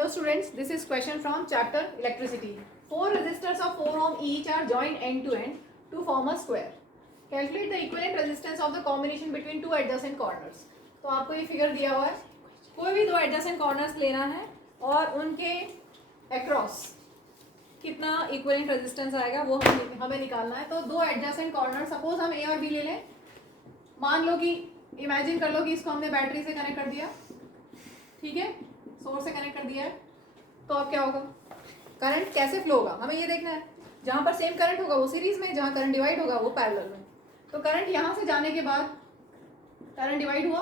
Hello students, this is question from chapter electricity. Four resistors of 4 ohm each are joined end to end to form a square. Calculate the equivalent resistance of the combination between two adjacent corners. तो आपको ये figure दिया हुआ है, कोई भी दो adjacent corners लेना है और उनके across कितना equivalent resistance आएगा वो हमें निकालना है. तो दो adjacent corners, suppose हम A और B ले लें. मान लो कि imagine कर लो कि इसको हमने बैटरी से कनेक्ट कर दिया, ठीक है, सोर्स से कनेक्ट कर दिया है. तो अब क्या होगा, करंट कैसे फ्लो होगा हमें ये देखना है. जहाँ पर सेम करंट होगा वो सीरीज में, जहाँ करंट डिवाइड होगा वो पैरेलल में. तो करंट यहाँ से जाने के बाद करंट डिवाइड हुआ.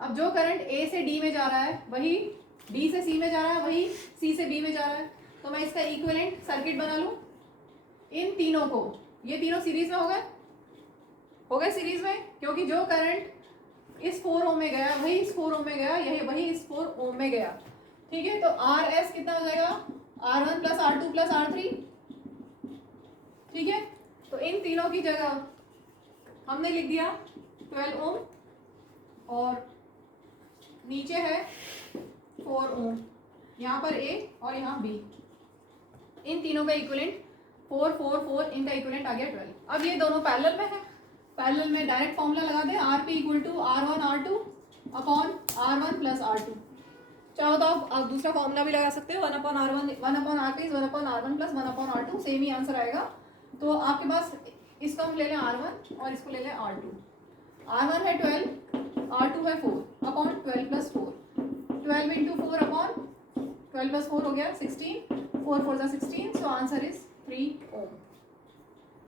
अब जो करंट ए से डी में जा रहा है वही बी से सी में जा रहा है, वही सी से बी में जा रहा है. तो मैं इसका इक्विवेलेंट सर्किट बना लूँ. इन तीनों को, ये तीनों सीरीज में हो गए सीरीज में, क्योंकि जो करंट इस 4 ओम में गया वही इस 4 ओम में गया, यही वही इस 4 ओम में गया. ठीक है, तो आर एस कितना हो जाएगा, R1 plus R2 plus R3. ठीक है, तो इन तीनों की जगह हमने लिख दिया 12 ओम और नीचे है 4 ओम. यहाँ पर A और यहाँ B. इन तीनों का इक्विवेलेंट 4 4 4, इनका इक्विवेलेंट आ गया 12. अब ये दोनों पैरेलल में है, पैरेलल में डायरेक्ट फॉर्मूला लगा दे, RP equal to R1 R2 upon R1 plus R2. चाहो तो आप दूसरा फॉर्मूला भी लगा सकते हो, 1 upon R1 1 upon RP is 1 upon R1 plus 1 upon R2, same he answer आएगा. तो आपके पास इसको हम ले लें R1 और इसको ले लें R2. R1 है 12, R2 है 4 upon 12 plus 4. 12 into 4 upon 12 plus 4 हो गया 16, 4 4 16. So answer is 3 Om.